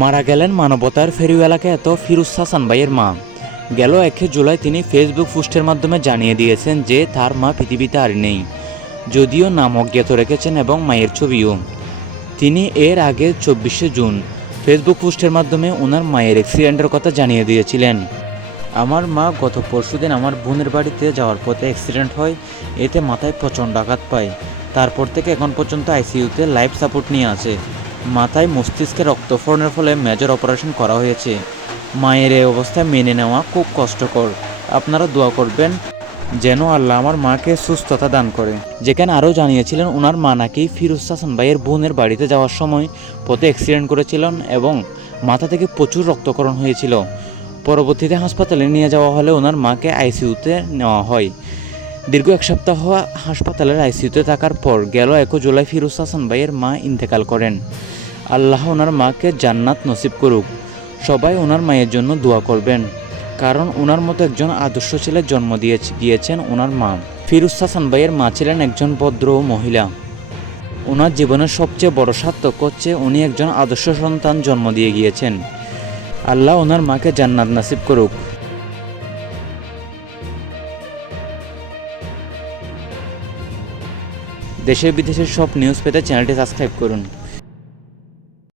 মারা গেলেন মানবতার ফেরিওয়ালা এত ফিরোজ হাসান ভাইয়ের মা। গেল 1 জুলাই তিনি ফেসবুক পোস্টের মাধ্যমে জানিয়ে দিয়েছেন যে তার মা পৃথিবীতে আর নেই, যদিও নাম অজ্ঞাত রেখেছেন এবং মায়ের ছবিও। তিনি এর আগে 24 জুন ফেসবুক পোস্টের মাধ্যমে ওনার মায়ের অ্যাক্সিডেন্টের কথা জানিয়ে দিয়েছিলেন। আমার মা গত পরশুদিন আমার বোনের বাড়িতে যাওয়ার পথে অ্যাক্সিডেন্ট হয়, এতে মাথায় প্রচণ্ড আঘাত পায়। তারপর থেকে এখন পর্যন্ত আইসিইউতে লাইফ সাপোর্ট নিয়ে আছে। মাথায় মস্তিষ্কে রক্তক্ষরণের ফলে মেজর অপারেশন করা হয়েছে। মায়ের এই অবস্থায় মেনে নেওয়া খুব কষ্টকর। আপনারা দোয়া করবেন যেন আল্লাহ আমার মাকে সুস্থতা দান করে। যেখানে আরও জানিয়েছিলেন ওনার মা নাকি ফিরোজ হাসান ভাইয়ের বোনের বাড়িতে যাওয়ার সময় পথে অ্যাক্সিডেন্ট করেছিলেন এবং মাথা থেকে প্রচুর রক্তক্ষরণ হয়েছিল। পরবর্তীতে হাসপাতালে নিয়ে যাওয়া হলে ওনার মাকে আইসিইউতে নেওয়া হয়। দীর্ঘ 1 সপ্তাহ হাসপাতালের আইসিইউতে থাকার পর গেল 1 জুলাই ফিরোজ হাসান ভাইয়ের মা ইন্তেকাল করেন। আল্লাহ ওনার মাকে জান্নাত নসিব করুক। সবাই ওনার মায়ের জন্য দোয়া করবেন, কারণ ওনার মতো একজন আদর্শ ছেলে জন্ম দিয়েছেন ওনার মা। ফিরোজ হাসান ভাইয়ের মা ছিলেন একজন ভদ্র মহিলা। ওনার জীবনের সবচেয়ে বড় সার্থক হচ্ছে উনি একজন আদর্শ সন্তান জন্ম দিয়ে গিয়েছেন। আল্লাহ ওনার মাকে জান্নাত নসিব করুক। দেশে বিদেশের সব নিউজ পেতে চ্যানেলটি সাবস্ক্রাইব করুন।